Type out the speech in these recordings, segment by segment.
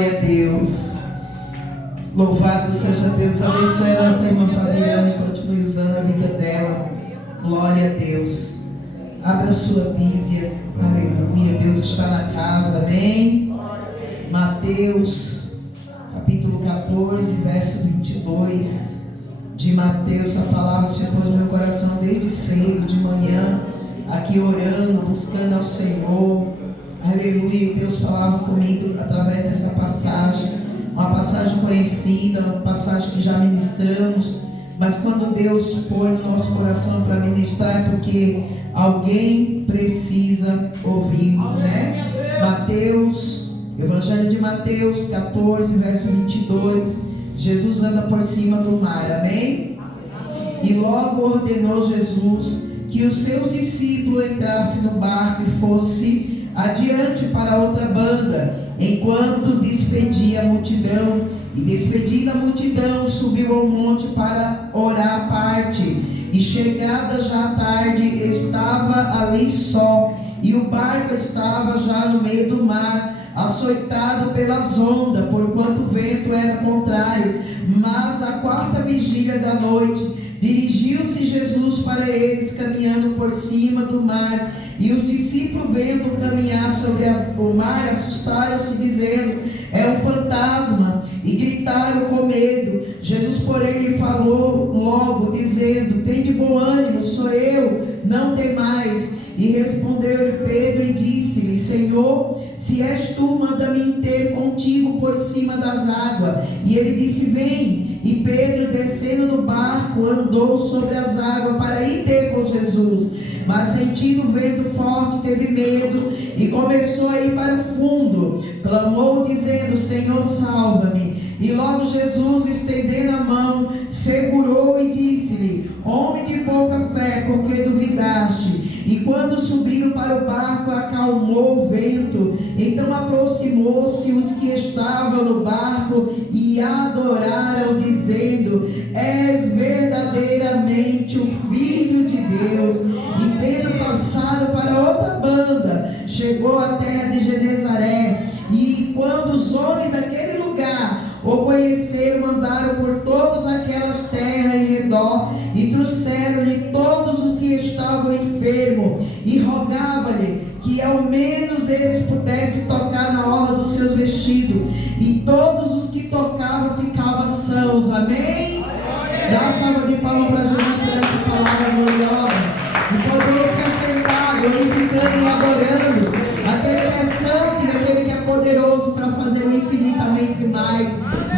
Glória a Deus. Louvado seja Deus. Abençoe a nossa irmã Fabiana. Continue usando a vida dela. Glória a Deus. Abra sua Bíblia. Aleluia. Deus está na casa. Amém. Mateus, capítulo 14, verso 22. De Mateus, a palavra do Senhor pôs no meu coração desde cedo, de manhã, aqui orando, buscando ao Senhor. Aleluia. Deus falava comigo através dessa passagem, uma passagem conhecida, uma passagem que já ministramos, mas quando Deus põe no nosso coração para ministrar, é porque alguém precisa ouvir, né? Mateus, Evangelho de Mateus 14, verso 22. Jesus anda por cima do mar, amém? E logo ordenou Jesus que os seus discípulos entrassem no barco e fosse adiante para outra banda, enquanto despedia a multidão. E despedida a multidão, subiu ao monte para orar à parte. E chegada já a tarde, estava ali só, e o barco estava já no meio do mar, açoitado pelas ondas, porquanto o vento era contrário. Mas à quarta vigília da noite, dirigiu-se Jesus para eles, caminhando por cima do mar. E os discípulos, vendo caminhar sobre o mar, assustaram-se, dizendo: é um fantasma, e gritaram com medo. Jesus, porém, lhe falou logo, dizendo: tem de bom ânimo, sou eu, não temais. E respondeu-lhe Pedro e disse-lhe: Senhor, se és tu, manda-me ir ter contigo por cima das águas. E ele disse: vem. E Pedro, descendo do barco, andou sobre as águas para ir ter com Jesus. Mas sentindo o vento forte, teve medo e começou a ir para o fundo. Clamou dizendo: Senhor, salva-me. E logo Jesus, estendendo a mão, segurou e disse-lhe: homem de pouca fé, por que duvidaste? E quando subiram para o barco, acalmou o vento. Então aproximou-se os que estavam no barco e adoraram, dizendo: és verdadeiramente o Filho de Deus. E tendo passado para outra banda, chegou à terra de Genezaré. E quando os homens daquele lugar o conheceram, mandaram por todas aquelas terras em redor e trouxeram-lhe todos os que estavam enfermos e rogava-lhe que ao menos eles pudessem tocar na orla dos seus vestidos, e todos os que tocavam ficavam sãos. Amém? Dá uma salva de palmas para Jesus por essa palavra gloriosa, e poder se assentar glorificando e adorando aquele que é santo e aquele que é poderoso para fazer o infinitamente mais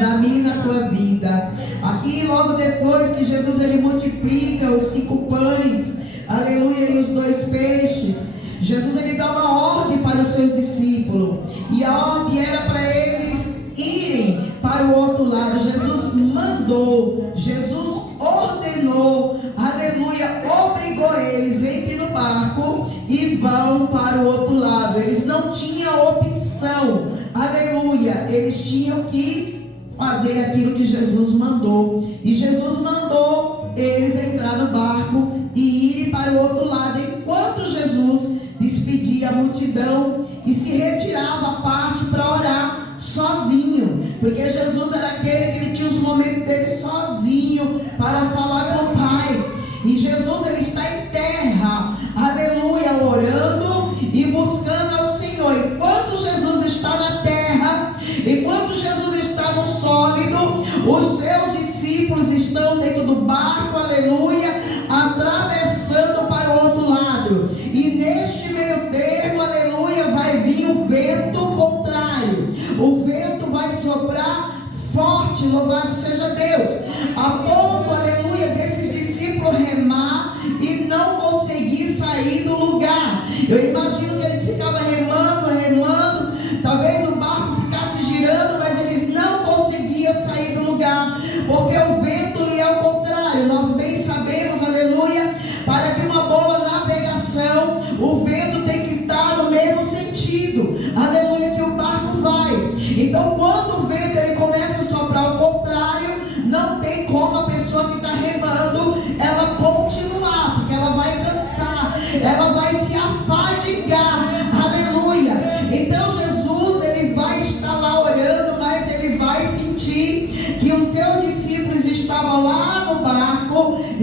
na minha e na tua vida. Aqui logo depois que Jesus ele multiplica os 5 pães, aleluia, e os 2 peixes, Jesus ele dá uma ordem para os seus discípulos, e a ordem era para eles irem para o outro lado. Jesus mandou, Jesus ordenou, aleluia, obrigou eles: entrem no barco e vão para o outro lado. Eles não tinham opção, aleluia, eles tinham que fazer aquilo que Jesus mandou. E Jesus mandou eles entrar no barco e irem para o outro lado, enquanto Jesus despedia a multidão e se retirava à parte para orar sozinho, porque Jesus era aquele que ele tinha os momentos dele sozinho para falar com o Pai. E Jesus ele está em terra, aleluia, orando e buscando ao Senhor. Enquanto Jesus está na terra, enquanto Jesus está no sólido, os seus discípulos estão dentro do barco, aleluia, atravessando para o outro lado. E neste meio termo, aleluia, vai vir o vento contrário. O vento vai soprar forte, louvado seja Deus, a ponto, aleluia, desses discípulos remar e não conseguir sair do lugar. Eu imagino que eles ficavam remando, talvez o barco ficasse girando, mas eles não conseguiam sair do lugar, porque o vento lhe é ao contrário. Nós bem sabemos, aleluia, para que uma boa navegação, o vento tem que estar no mesmo sentido, aleluia, que o barco vai. Então quando o vento ele começa a soprar ao contrário, não tem como a pessoa que está remando ela continuar, porque ela vai cansar, ela vai se afadigar, aleluia. Então Jesus ele vai estar lá olhando,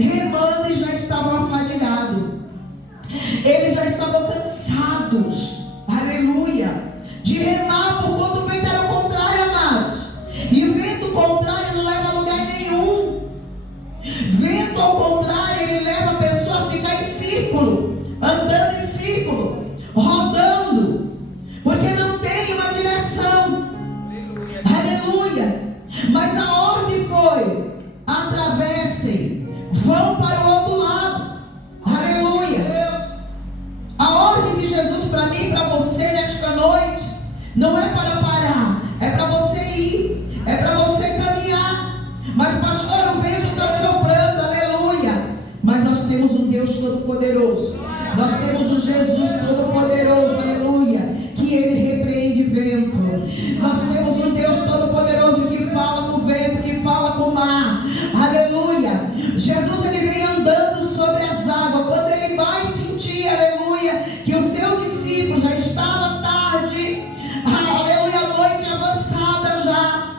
remando e já estavam afadigados. Eles já estavam cansados, aleluia, de remar, por conta do vento era o contrário, amados. E o vento contrário não leva a lugar nenhum. Vento ao contrário, ele leva a pessoa a ficar em círculo, andando em círculo, rodando, porque não tem uma direção. Aleluia. Mas a ordem foi: atravessem, vão para o outro lado. Aleluia. A ordem de Jesus para mim e para você nesta noite não é para parar, é para você ir, é para você caminhar. Mas pastor, o vento está soprando, aleluia. Mas nós temos um Deus Todo-Poderoso, nós temos um Jesus Todo-Poderoso, aleluia, que Ele repreende vento. Nós temos um Deus Todo-Poderoso que fala com o vento, que fala com o mar, aleluia. Jesus, Ele vem andando sobre as águas. Quando Ele vai sentir, aleluia, que os seus discípulos já estavam tarde, aleluia, a noite avançada já,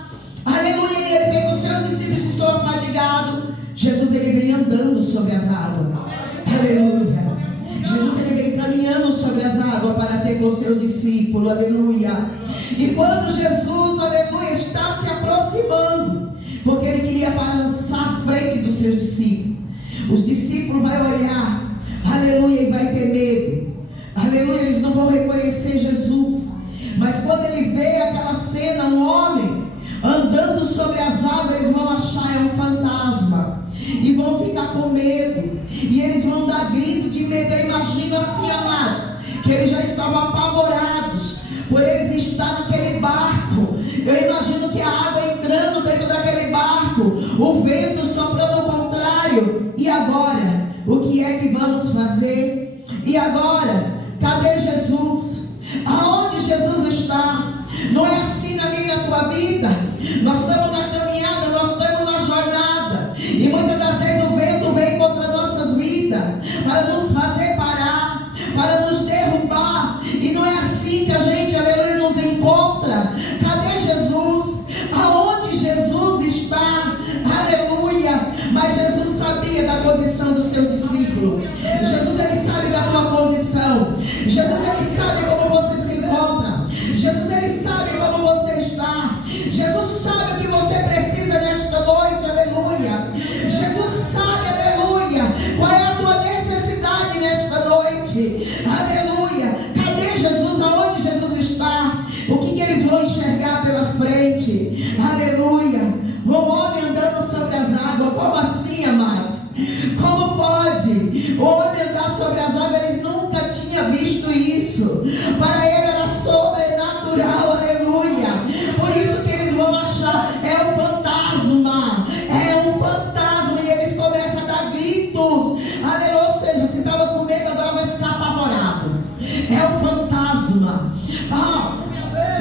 aleluia, e Ele vê que os seus discípulos estão afadigados. Jesus, Ele vem andando sobre as águas, aleluia. Jesus, Ele vem caminhando sobre as águas para ter com os seus discípulos, aleluia. E quando Jesus, aleluia, está se aproximando, porque Ele queria passar à frente dos seus discípulos, os discípulos vão olhar, aleluia, e vai ter medo, aleluia, eles não vão reconhecer Jesus. Mas quando Ele vê aquela cena, um homem andando sobre as águas, eles vão achar é um fantasma e vão ficar com medo, e eles vão dar grito de medo. Eu imagino assim, amados, que eles já estavam apavorados por eles estar naquele barco. Eu imagino que a água entrando dentro daquele barco, o vento soprando ao contrário. E agora, o que é que vamos fazer? E agora, cadê Jesus? Aonde Jesus está? Não é assim na minha e na tua vida? Nós estamos na caminhada, nós estamos na jornada, e muitas das vezes o vento vem contra nossas vidas para nos fazer parar, para nos derrubar. E não é assim que a gente, aleluia, nos encontra. Cadê Jesus? Aonde Jesus está? Aleluia. Mas Jesus sabia da condição do seu discípulo. Jesus, Ele sabe da tua condição. Jesus, Ele sabe como você se encontra. Jesus, Ele sabe como você está. Jesus sabe o que você precisa nesta noite, aleluia. Jesus sabe, aleluia, qual é a tua necessidade nesta noite, aleluia. Cadê Jesus? Aonde Jesus está? O que eles vão enxergar pela frente? Aleluia. Um homem andando sobre as águas. Como assim, amados? Como pode o homem andar sobre as águas? Eles nunca tinham visto isso. Para ele era sobrenatural, aleluia. Por isso que eles vão achar, é um fantasma, é um fantasma. E eles começam a dar gritos, aleluia. Ou seja, se estava com medo, agora vai ficar apavorado. É um fantasma.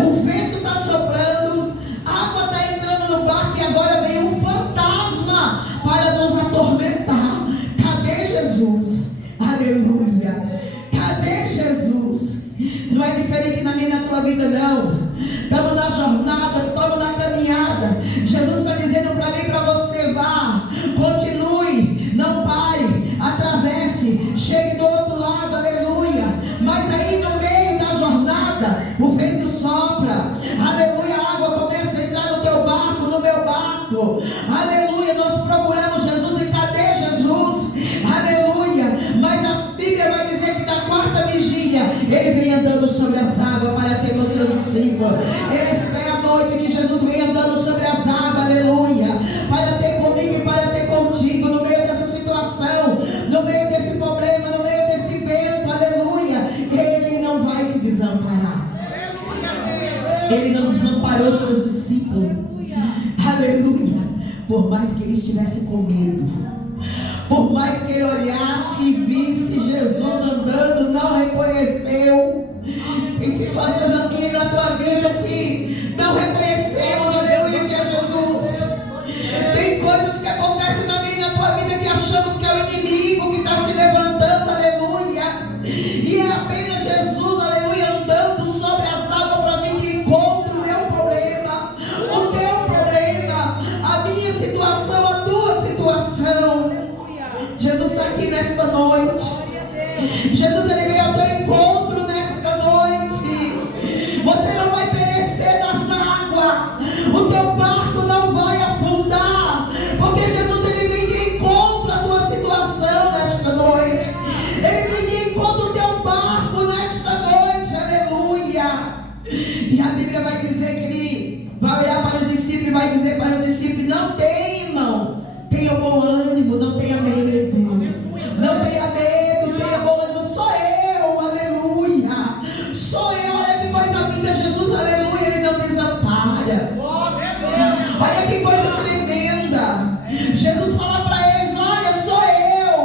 O vento está soprando, a água está entrando no barco, e agora vem um fantasma para nos atormentar. Cadê Jesus? Aleluia. Cadê Jesus? Não é diferente na minha e na tua vida, não. Estamos na jornada, estamos na caminhada. Jesus está dizendo para mim e para você: vá, continue, não pare, atravesse, chegue do outro lado, aleluia. Mas aí no meio da jornada, o vento sopra, aleluia, a água começa a entrar no teu barco, no meu barco, aleluia. Nós procuramos Jesus, e cadê Jesus? Aleluia. Mas a Bíblia vai dizer que na quarta vigília Ele vem andando sobre as águas para ter os seus discípulos. Esta é a noite que Jesus vem andando sobre as águas, aleluia, para ter comigo e para ter contigo, no meio dessa situação, no meio desse problema, no meio desse vento, aleluia. Ele não vai te desamparar. Ele não desamparou seus discípulos, aleluia. Por mais que eles estivessem com medo, por mais que ele olhasse e visse Jesus andando, não reconheceu. Tem situações na minha e na tua vida que não reconhecemos, aleluia, que é Jesus. Tem coisas que acontecem na minha e na tua vida que achamos que é o inimigo que está se levantando, aleluia. E é apenas Jesus, aleluia, andando sobre as águas para vir de encontro o meu problema, o teu problema, a minha situação, a tua situação. afundar. O teu barco não vai afundar. Porque Jesus, ele vem de encontro à tua situação nesta noite. Ele vem de encontro ao teu barco nesta noite. Aleluia. E a Bíblia vai dizer que ele vai olhar para o discípulo e vai dizer para o discípulo: não temam, tenha bom ânimo, não tenha medo. Não tenha medo, tenha bom ânimo. Sou eu, aleluia. Sou eu, olha que coisa linda. Jesus, aleluia, ele não desampara. Olha que coisa tremenda. Jesus fala para eles: olha, sou eu.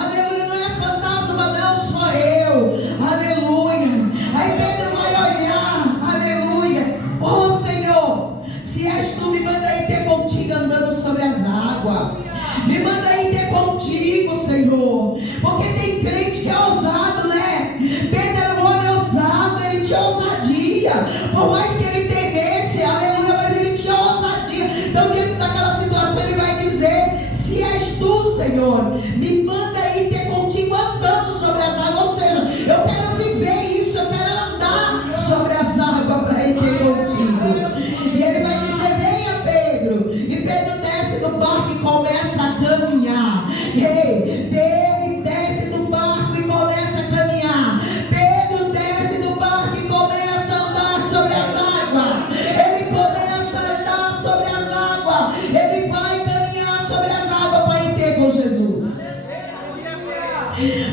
Aleluia, não é fantasma, não, sou eu. Aleluia. Aí Pedro vai olhar, aleluia. Oh Senhor, se és tu, me manda aí ter contigo andando sobre as águas. Me manda aí ter contigo, Senhor. Porque tem crente que é ousado, né? Pedro era um homem ousado, ele tinha ousadia. Por mais que ele temesse, aleluia, mas ele tinha ousadia. Então, diante daquela situação, ele vai dizer: se és tu, Senhor, me manda aí ter contigo andando sobre as águas. Ou seja, eu quero viver isso, eu quero andar sobre as águas para ir ter contigo. E ele vai dizer: venha, Pedro. E Pedro desce do barco e começa a caminhar. Ei, ele desce do barco e começa a caminhar. Pedro desce do barco e começa a andar sobre as águas. Ele começa a andar sobre as águas. Ele vai caminhar sobre as águas para ir ter com Jesus.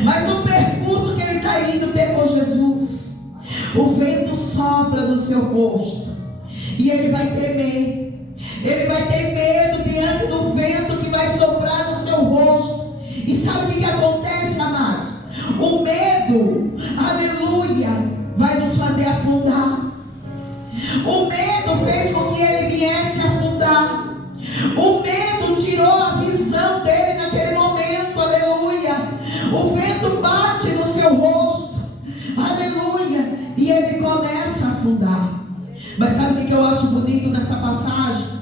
Mas no percurso que ele está indo ter com Jesus, o vento sopra no seu rosto e ele vai temer. Ele vai ter medo diante do vento que vai soprar no seu rosto. E sabe o que acontece, amados? O medo, aleluia, vai nos fazer afundar. O medo fez com que ele viesse afundar. O medo tirou a visão dele naquele momento, aleluia. O vento bate no seu rosto, aleluia, e ele começa a afundar. Mas sabe o que eu acho bonito nessa passagem?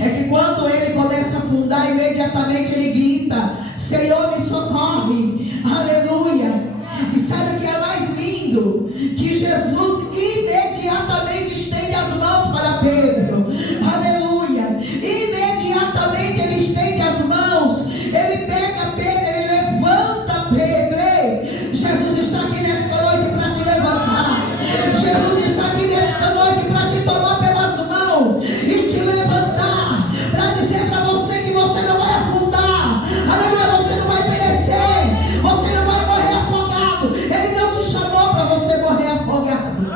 É que quando ele começa a afundar, imediatamente ele grita: Senhor, me socorre, aleluia. E sabe o que é mais lindo? Que Jesus imediatamente estende as mãos para Pedro, aleluia. Imediatamente ele estende as mãos, ele pega Pedro, ele levanta Pedro. Ei, Jesus está aqui nesta noite para te levantar. Jesus está aqui nesta noite para te tomar pelas mãos e te levantar, para dizer para você que você não vai afundar, aleluia, você não vai perecer, você não vai morrer afogado. Ele não te chamou para você morrer afogado,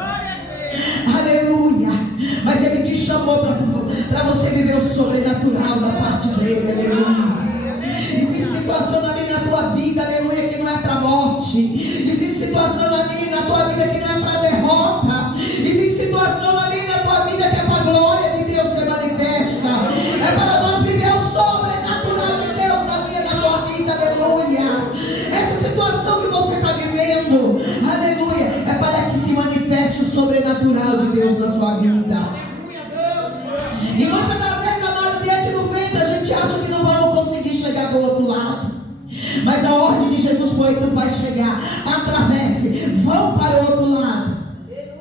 aleluia, mas ele te chamou para você viver o sobrenatural da parte dele, aleluia. Existe situação na minha, na tua vida, aleluia, que não é para morte. Existe situação na minha, na tua vida que não é para derrota. Existe situação na minha, na tua vida que é para a glória de Deus ser manifesta. É para nós viver o sobrenatural de Deus na minha, na tua vida, aleluia. Essa situação que você está vivendo, aleluia, é para que se manifeste o sobrenatural de Deus na sua vida. E muitas das vezes, amado, diante do vento, a gente acha que não vamos conseguir chegar do outro lado. Mas a ordem de Jesus foi: tu vai chegar, atravesse, vão para o outro lado.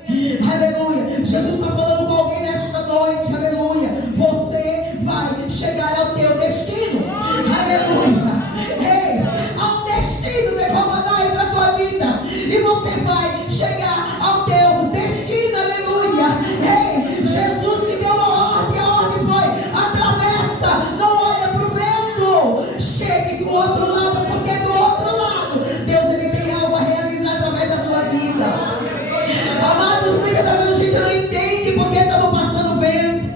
Aleluia. Jesus está falando com alguém nesta noite, aleluia. Você vai chegar ao teu destino, aleluia. Ei, ao destino de comandar para a tua vida. E você vai chegar ao teu destino, aleluia. Ei, Jesus te deu uma ordem, a ordem foi: atravessa, não olha para o vento, chegue do outro lado, porque do outro lado Deus, ele tem algo a realizar através da sua vida. Amados, muitas das vezes a gente não entende porque estamos passando vento.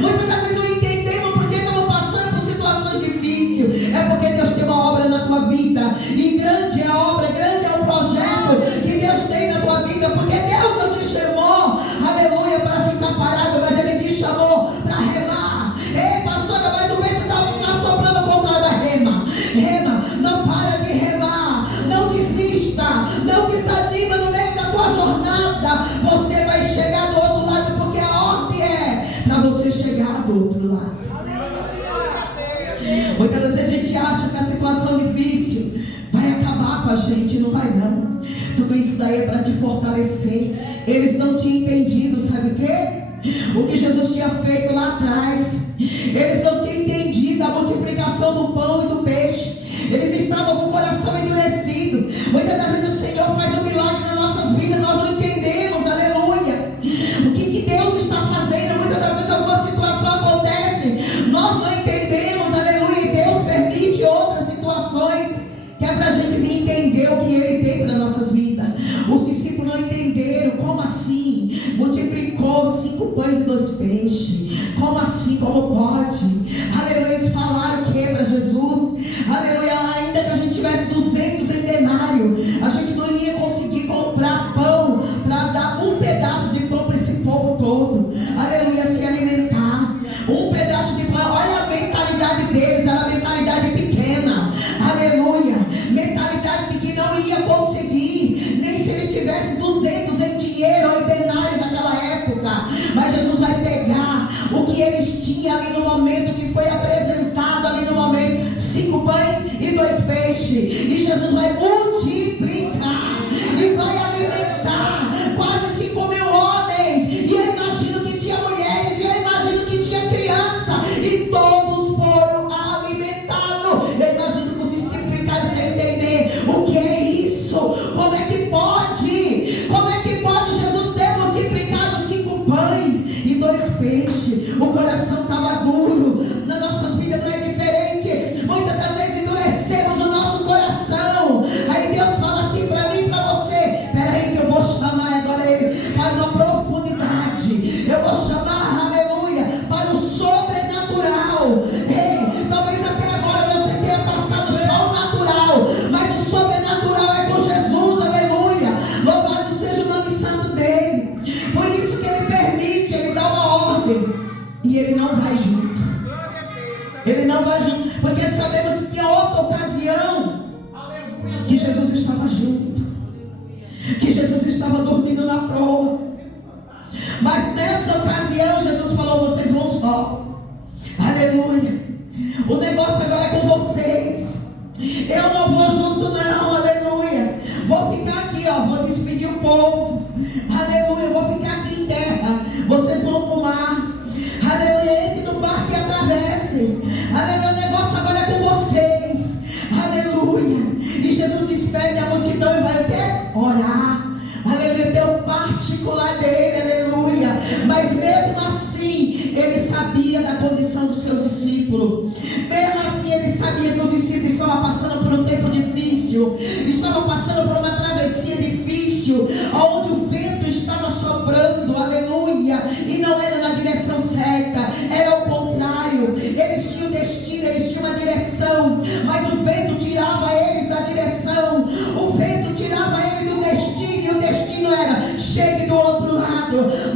Muitas das vezes não entendemos porque estamos passando por situações difíceis. É porque Deus tem uma obra na tua vida. E grande é a obra, grande é o projeto que Deus tem na tua vida. Porque Deus não te chamou, aleluia, para ficar parado, mas Ele te chamou para remar. Ei, pastora, mas o vento está soprando ao contrário. Rema, rema, não para de remar. Não desista, não desanima no meio da tua jornada. Você vai chegar do outro lado, porque a ordem é para você chegar do outro lado. Muitas vezes a gente acha que a situação difícil vai acabar com a gente, não vai não. Tudo isso daí é para te fortalecer. Eles não tinham entendido, sabe o quê? o que Jesus tinha feito lá atrás. Eles não tinham entendido a multiplicação do pão e do peixe. Eles estavam com o coração endurecido. Muitas das vezes o Senhor faz um milagre nas nossas vidas, nós não entendemos, aleluia, o que Deus está fazendo. Muitas das vezes alguma situação acontece, nós não entendemos, aleluia, e Deus permite outras situações, que é para a gente vir entender o que Ele tem para nossas vidas. Os discípulos não entenderam. Como assim? Multiplicou 5 pães e 2 peixes. Como assim? Como pode? Aleluia. Eles falaram o que para Jesus? Aleluia. Ainda que a gente tivesse 200 em denário, a gente não ia conseguir comprar pão para dar um pedaço de pão para esse povo todo. Aleluia. Se alimentar. Um pedaço de pão. Olha a mentalidade deles. Era a mentalidade pequena. Aleluia. Mentalidade de que não ia conseguir, nem se ele tivesse 200 em dinheiro ou em denário naquela época. Mas Jesus vai pegar o que eles tinham ali no momento, que foi apresentado ali no momento, 5 pães e 2 peixes, e Jesus vai multiplicar e vai alimentar quase 5.000 homens. E eu imagino que tinha mulheres, e eu imagino que tinha criança, e todos foram alimentados. Eu imagino que os discípulos ficaram sem entender o que é isso. Como é que pode? Como é que pode Jesus ter multiplicado 5 pães e 2 peixes? O coração estava duro. Nas nossas vidas não é diferente. Muitas das vezes endurecemos o nosso coração. Aí Deus fala assim para mim e para você: peraí que eu vou chamar agora Ele para uma profundidade. Eu vou chamar, aleluia, para o sobrenatural. Ei, talvez até agora você tenha passado só o natural, mas o sobrenatural é com Jesus, aleluia. Louvado seja o nome santo dele. Por isso que Ele permite, Ele dá uma ordem, e Ele não vai junto. Ele não vai junto, porque sabemos que tinha outra ocasião que Jesus estava junto, que Jesus estava dormindo na proa. Mas nessa ocasião Jesus falou: vocês vão só. Aleluia. O negócio agora é com vocês. Eu não vou junto não, aleluia. Vou ficar aqui, ó, vou despedir o povo. Aleluia, eu vou ficar aqui em terra. Vocês vão para o mar. Aleluia, entre no barco e atravessem. Aleluia, o negócio agora é com vocês. Aleluia. E Jesus despede a multidão e vai até orar. Aleluia, tem o particular dele, aleluia. Mas mesmo assim, ele sabia da condição dos seus discípulos. Mesmo assim, ele sabia que os discípulos estavam passando por um tempo difícil, estavam passando por uma travessia difícil, onde o vento estava soprando, aleluia, e não era na direção certa, era o contrário. Eles tinham destino, eles tinham uma direção, mas o vento tirava eles da direção, o vento tirava eles do destino, e o destino era: chegue do outro lado.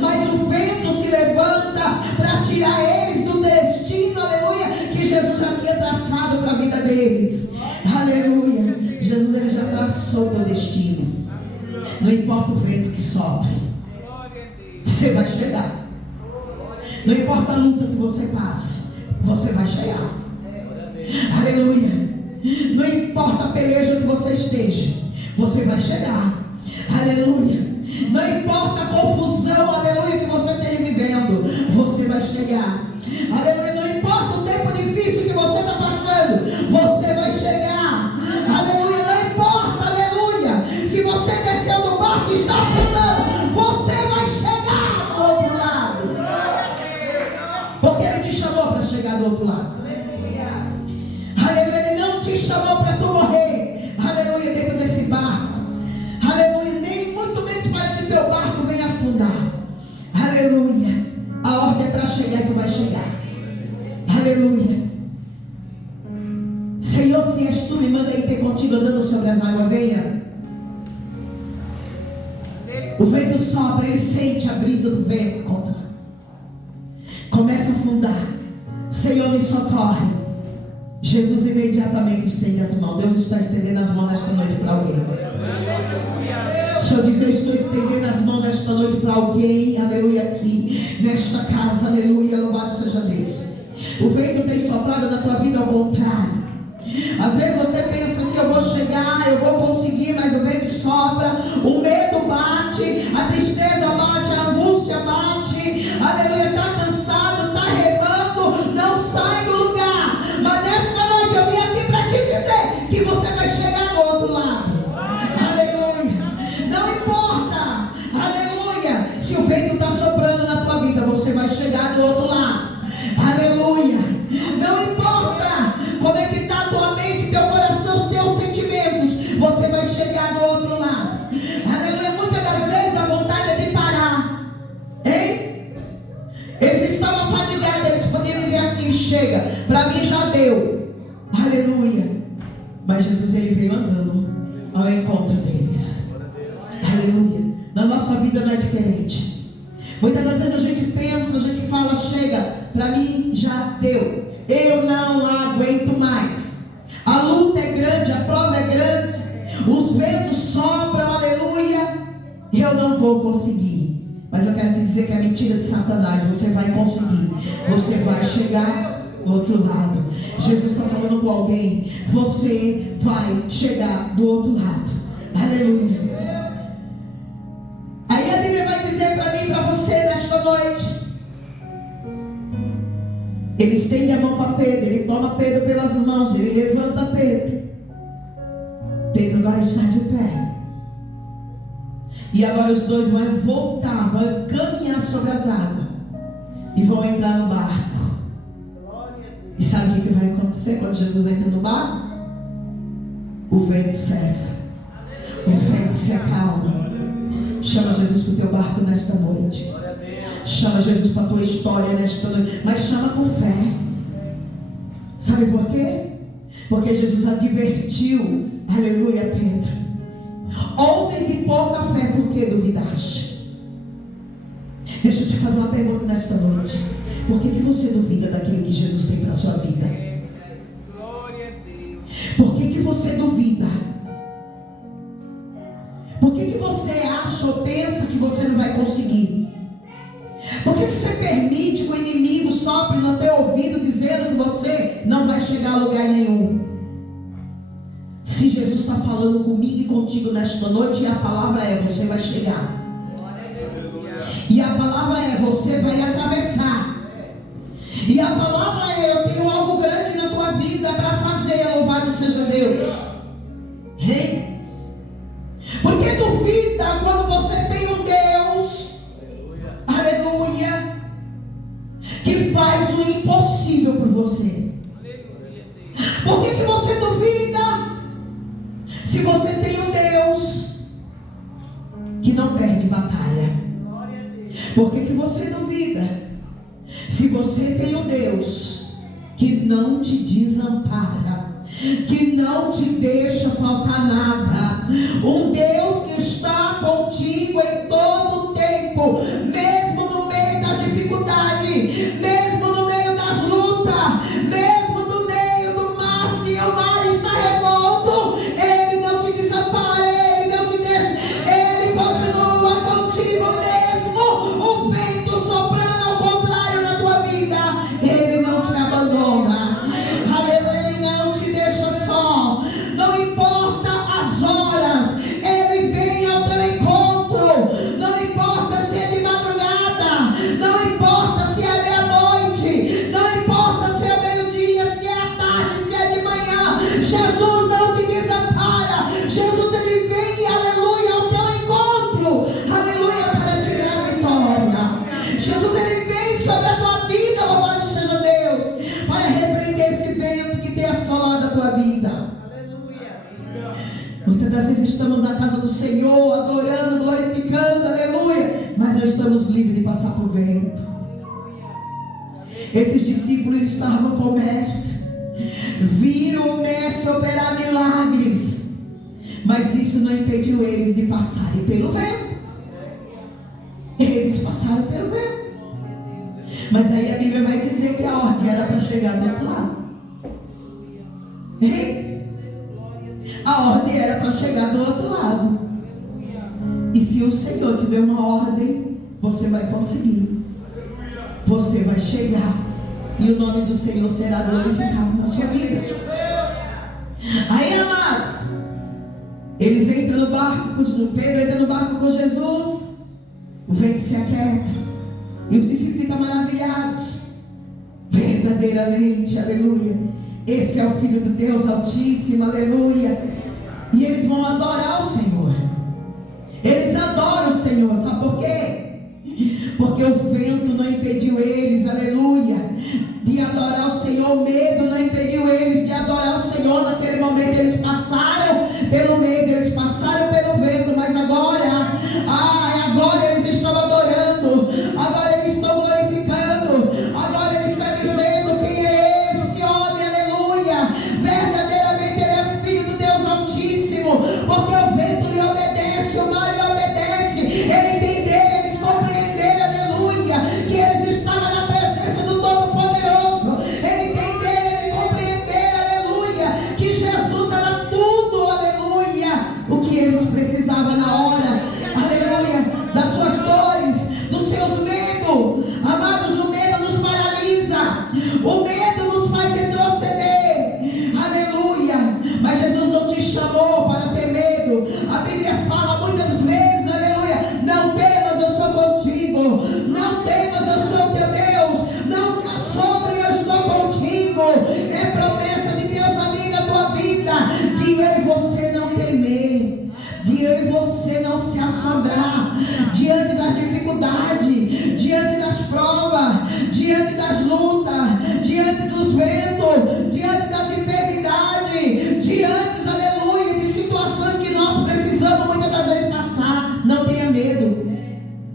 Mas o vento se levanta para tirar eles do destino, aleluia, que Jesus já tinha traçado para a vida deles. Aleluia. Jesus, ele já traçou o teu destino. Não importa o vento que sopre, você vai chegar. Não importa a luta que você passe, você vai chegar. Aleluia. Não importa a peleja que você esteja, você vai chegar. Aleluia. Não importa a confusão, aleluia, que você esteja vivendo, você vai chegar. Aleluia. Não importa o tempo difícil que você está passando, você vai chegar. Aleluia. Não importa, aleluia, se você desceu do barco e está afundando, você vai chegar do outro lado, porque Ele te chamou para chegar do outro lado. Aleluia. Ele não te chamou para tu morrer, aleluia, dentro desse barco. Aleluia. Nem muito menos para que o teu barco venha afundar. Aleluia. A ordem é para chegar e tu vai chegar. Aleluia. Senhor, se és tu, me manda aí ter contigo andando sobre as águas. Venha. O vento sopra, ele sente a brisa do vento contra. Começa a afundar. Senhor, me socorre. Jesus imediatamente estende as mãos. Deus está estendendo as mãos nesta noite para alguém. Deixa eu dizer, eu estou estendendo as mãos nesta noite para alguém, aleluia, aqui, nesta casa, aleluia, louvado seja Deus. O vento tem soprado na tua vida ao contrário. Às vezes você pensa assim: eu vou chegar, eu vou conseguir, mas o vento sopra, o medo bate, a tristeza bate, a angústia bate, aleluia. chega, para mim já deu. Aleluia. Mas Jesus, ele veio andando ao encontro deles. Aleluia. Na nossa vida não é diferente. Muitas das vezes a gente pensa, a gente fala, chega, para mim já deu, eu não aguento mais. A luta é grande, a prova é grande, os ventos sopram, aleluia, eu não vou conseguir. Mas eu quero te dizer que é mentira de Satanás. Você vai conseguir, você vai chegar do outro lado. Jesus está falando com alguém, você vai chegar do outro lado. Aleluia. Aí a Bíblia vai dizer para mim e para você nesta noite, ele estende a mão para Pedro, ele toma Pedro pelas mãos, ele levanta Pedro. Pedro vai estar de pé. E agora os dois vão voltar, vão caminhar sobre as águas e vão entrar no barco. E sabe o que vai acontecer quando Jesus entra no barco? O vento cessa, o vento se acalma. Chama Jesus para o teu barco nesta noite. Chama Jesus para a tua história nesta noite. Mas chama com fé. Sabe por quê? Porque Jesus advertiu, aleluia, Pedro: homem de pouca fé, por que duvidaste? Deixa eu te fazer uma pergunta nesta noite. Por que você duvida daquilo que Jesus tem para a sua vida? Por que você duvida? Por que você acha ou pensa que você não vai conseguir? Por que você permite que o inimigo sopre no teu ouvido dizendo que você não vai chegar a lugar nenhum? Se Jesus está falando comigo e contigo nesta noite, e a palavra é: você vai chegar. E a palavra é: você vai atravessar. E a palavra é: eu tenho algo grande na tua vida para fazer. Louvado seja Deus. Hein? Porque duvida quando você tem um Deus, aleluia, que faz o impossível por você. Por que você duvida se você tem um Deus que não perde batalha? Por que você duvida se você tem um Deus que não te desampara, que não te deixa faltar nada? Um Deus que está contigo em todo o tempo, mesmo no meio das dificuldades, mesmo no meio das lutas, mesmo no meio do mar, se o mar está revolto, Ele não te desampara, Ele não te deixa, Ele continua contigo mesmo o vento soprando ao contrário na tua vida. Ele não te abandona, aleluia, Ele não te deixa só. Não importa as horas, Ele vem ao teu encontro. Não importa se é de madrugada, não importa se é meia-noite, não importa se é meio-dia, se é à tarde, se é de manhã, Jesus não te desampara. Jesus, Ele vem, aleluia, ao teu encontro, aleluia, para tirar a vitória. Jesus, Ele vem sobre a tua vida, louvado seja Deus, para repreender esse vento que tem assolado a tua vida. Muitas das vezes estamos na casa do Senhor, adorando, glorificando, aleluia, mas já estamos livres de passar por vento. Esses discípulos estavam com o Mestre, viram o Mestre operar milagres, mas isso não impediu eles de passarem pelo vento. Eles passaram pelo vento. Mas aí a Bíblia vai dizer que a ordem era para chegar do outro lado. A ordem era para chegar do outro lado. E se o Senhor te deu uma ordem, você vai conseguir. Você vai chegar. E o nome do Senhor será glorificado na sua vida. Aí, amados, eles entram no barco, Pedro entra no barco com Jesus. O vento se aquieta. E os discípulos ficam maravilhados. Verdadeiramente, aleluia, esse é o Filho do Deus Altíssimo, aleluia. E eles vão adorar o Senhor. Eles adoram o Senhor, sabe por quê? Porque o vento não impediu eles, aleluia, de adorar o Senhor. O medo não impediu eles de adorar o Senhor. Naquele momento eles passaram pelo medo, eles passaram pelo vento, mas agora eles estão adorando, agora eles estão glorificando, agora ele está dizendo quem é O medo nos faz retroceder. Aleluia. Mas Jesus não te chamou para ter medo. A Bíblia fala muitas vezes, aleluia, não temas, eu sou contigo. Não temas, eu sou teu Deus. Não te assombres, eu estou contigo. É promessa de Deus na minha e na tua vida, de eu e você não temer, de eu e você não se assombrar diante das dificuldades, diante das provas, diante das lutas, diante dos ventos, diante das enfermidades, diante, aleluia, de situações que nós precisamos muitas das vezes passar. Não tenha medo.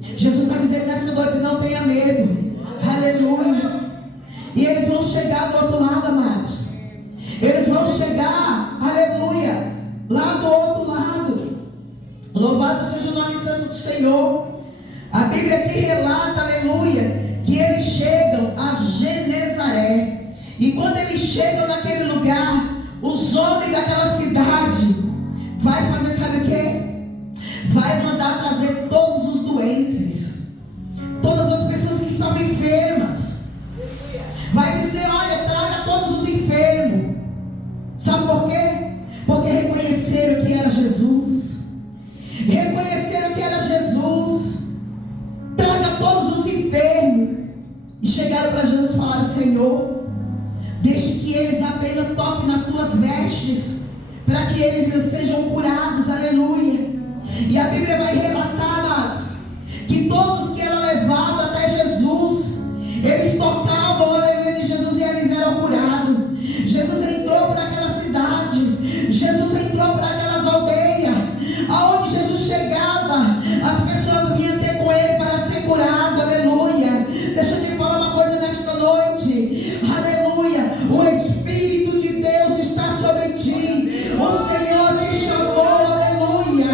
Jesus está dizendo nessa noite: não tenha medo. Aleluia. E eles vão chegar do outro lado, amados. Eles vão chegar, aleluia, lá do outro lado. Louvado seja o nome santo do Senhor. A Bíblia aqui relata, aleluia, que eles chegam a Genezaré. E quando eles chegam naquele lugar, os homens daquela cidade vai fazer, sabe o que? Vai mandar trazer todos os doentes, todas as pessoas que estão enfermas. Vai dizer: olha, traga todos os enfermos. Sabe por quê? Porque reconheceram que era Jesus. Reconheceram que era Jesus. Traga todos os enfermos. E chegaram para Jesus e falaram: Senhor, deixe que eles apenas toquem nas tuas vestes, para que eles não sejam curados. Aleluia. E a Bíblia vai relatar, amados, que todos que eram levados até Jesus, eles tocavam, aleluia, de Jesus, e eles eram curados. Jesus entrou por aquela cidade, Jesus entrou por aquelas aldeias, aonde Jesus chegava, as pessoas vinham ter com ele para ser curado. Aleluia. Deixa eu te falar uma coisa nesta noite. Aleluia. O Espírito de Deus está sobre ti. O Senhor te chamou, aleluia,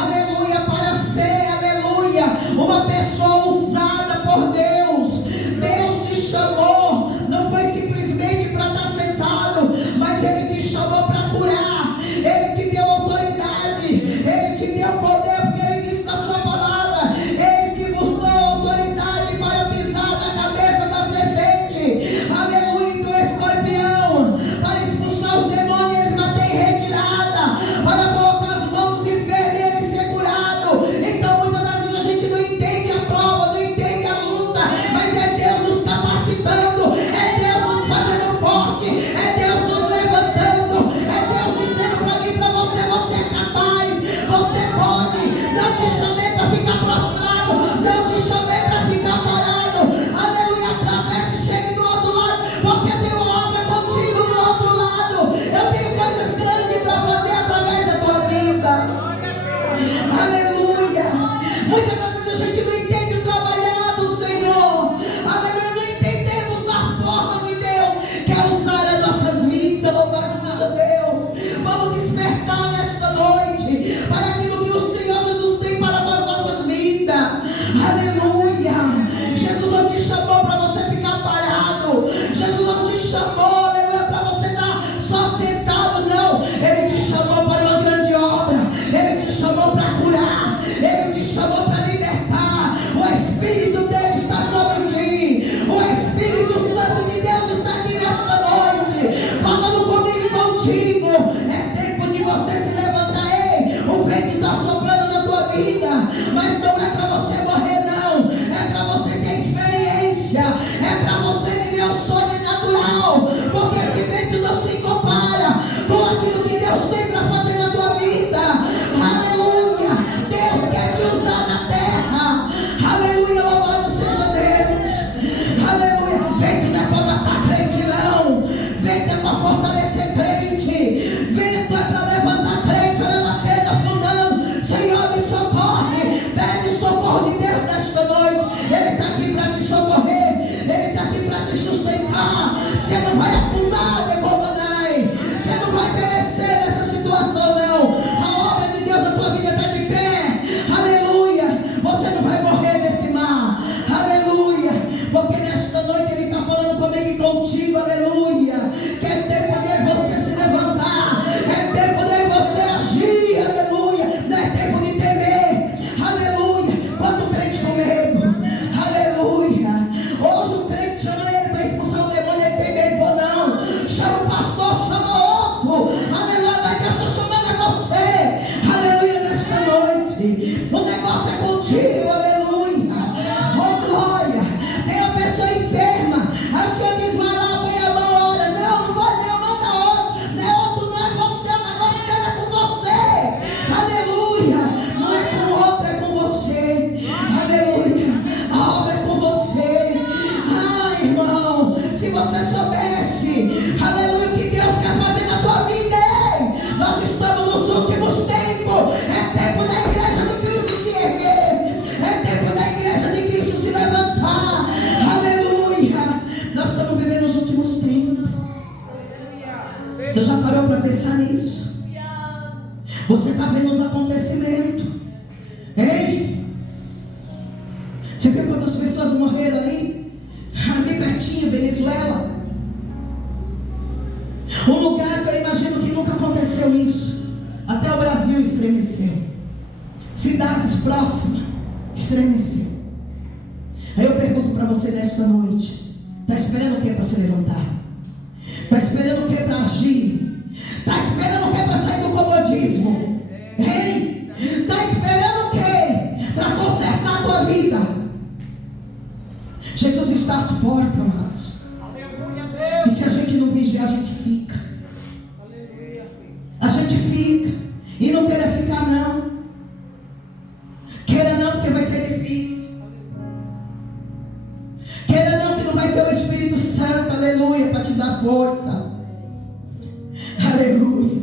aleluia, para ser, aleluia, uma pessoa usada por Deus. Deus te chamou, não foi simplesmente para estar sentado, mas Ele te chamou para curar. Ele te deu autoridade, Ele te deu poder, porque Ele disse na sua palavra: eis que vos dou autoridade para pisar na cabeça da serpente, aleluia, e do escorpião, para expulsar os demônios, eles batem em retirada, para colocar as mãos nos enfermos e ele ser curado. Então muitas das vezes a gente não entende a prova, não entende a luta, mas é Deus nos capacitando. Se você soubesse, aleluia, o que Deus quer fazer na tua vida, ei, nós estamos nos últimos tempos. É tempo da igreja de Cristo se erguer, é tempo da igreja de Cristo se levantar, aleluia. Nós estamos vivendo os últimos tempos. Você já parou para pensar nisso? Você está vendo os acontecimentos, ei? Você viu quantas pessoas morreram ali pertinho, Venezuela? Um lugar que eu imagino que nunca aconteceu isso. Até o Brasil estremeceu. Cidades próximas estremeceu. Aí eu pergunto para você nesta noite: está esperando o que para se levantar? Está esperando o que para agir? Está esperando o que para sair do comodismo? Hein? Está esperando o que para consertar a tua vida? Jesus está às portas, amados. E se a gente não vigiar, a gente fica. A gente fica. E não queira ficar, não. Queira não, porque vai ser difícil. Queira não, que não vai ter o Espírito Santo, aleluia, para te dar força. Aleluia.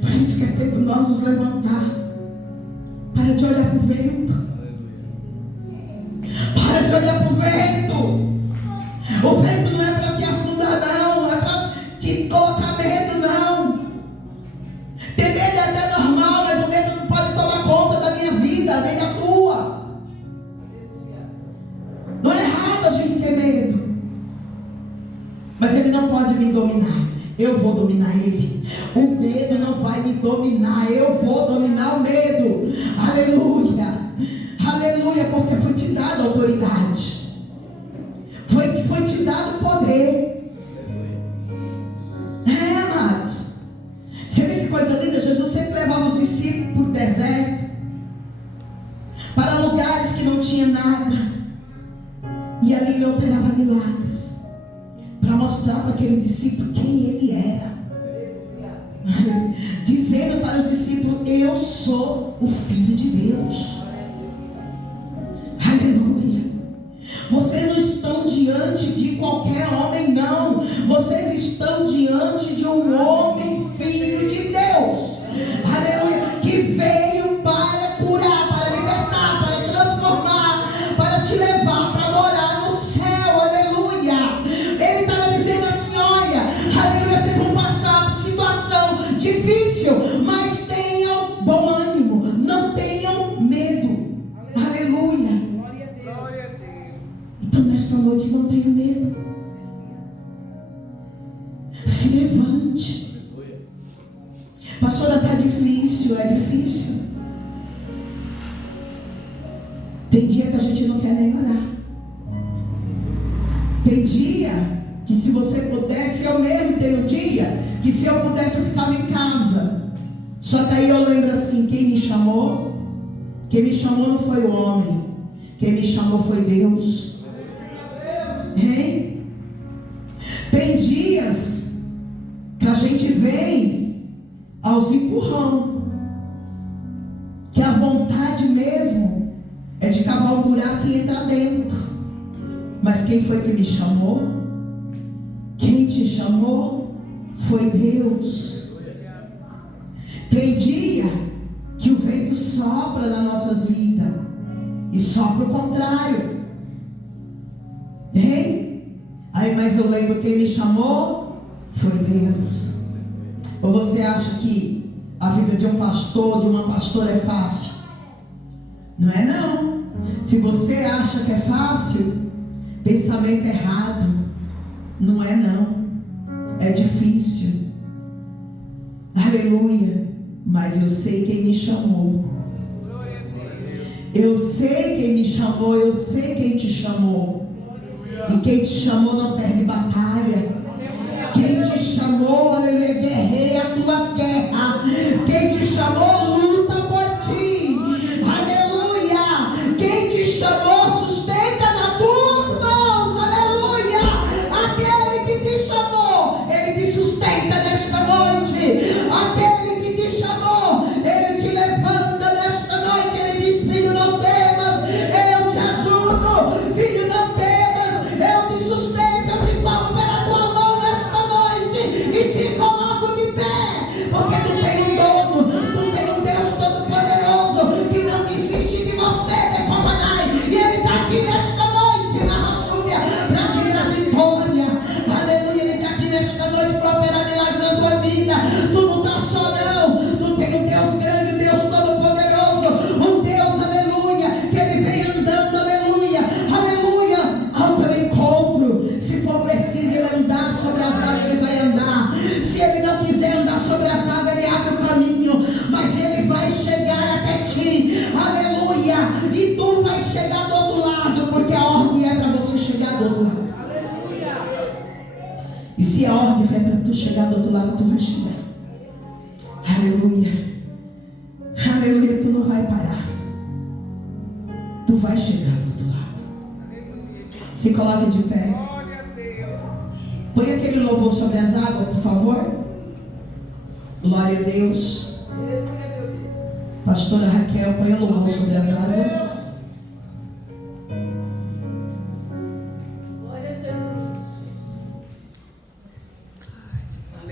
Por isso que é tempo de nós nos levantar. Para de olhar para o vento. Para de olhar para o vento. O vento não é para te afundar, não. É para te colocar medo, não. Ter medo é até normal, mas o medo não pode tomar conta da minha vida, nem da tua. Não é errado a gente ter medo, mas ele não pode me dominar. Eu vou dominar ele. O medo não vai me dominar. Eu vou dominar o medo. Aleluia. Aleluia, porque foi te dada autoridade. Foi te dado poder. Amados. Você vê que coisa linda? Jesus sempre levava os discípulos para o deserto, para lugares que não tinha nada. E ali ele operava milagres, para mostrar para aqueles discípulos quem ele era. Dizendo para os discípulos: eu sou o Filho de Deus. Aleluia. Vocês não estão diante de qualquer homem, não. Vocês estão diante de um homem, Filho de Deus. Aleluia. Que veio para curar, para libertar, para transformar, para te levar para morar no céu. Aleluia. Ele estava dizendo assim: olha, aleluia, vocês vão passar por situação difícil, mas tenham bom ânimo, não tenham medo. Aleluia. Então nesta noite não tenha medo. Se levante. Pastora, está difícil. É difícil. Tem dia que a gente não quer nem orar. Tem dia que, se você pudesse, eu mesmo tenho dia que, se eu pudesse, eu ficava em casa. Só que aí eu lembro assim: quem me chamou não foi o homem, quem me chamou foi Deus. Hein? Tem dias que a gente vem aos empurrão, que a vontade mesmo é de cavar um buraco e entrar dentro. Mas quem foi que me chamou? Quem te chamou foi Deus. Tem dia que o vento sopra nas nossas vidas e sopra o contrário. Aí, mas eu lembro: quem me chamou foi Deus. Ou você acha que a vida de um pastor, de uma pastora é fácil? Não é, não. Se você acha que é fácil, pensamento errado. Não é, não. É difícil. Aleluia. Mas eu sei quem me chamou. Eu sei quem me chamou. Eu sei quem te chamou. E quem te chamou não perde batalha. Quem te chamou, aleluia, guerreia as tuas guerras. Quem te chamou, luta por ti. Aleluia. Quem te chamou, sustenta nas tuas mãos. Aleluia. Aquele que te chamou, ele te sustenta nesta noite. Aquele que te chamou, ele te levanta nesta noite. Ele diz: filho, não temas, eu te ajudo. Filho, não temas, eu te sustento. E se a ordem foi para tu chegar do outro lado, tu vai chegar. Aleluia. Aleluia, tu não vai parar. Tu vai chegar do outro lado. Se coloque de pé. Põe aquele louvor sobre as águas, por favor. Glória a Deus. Pastora Raquel, põe o louvor sobre as águas.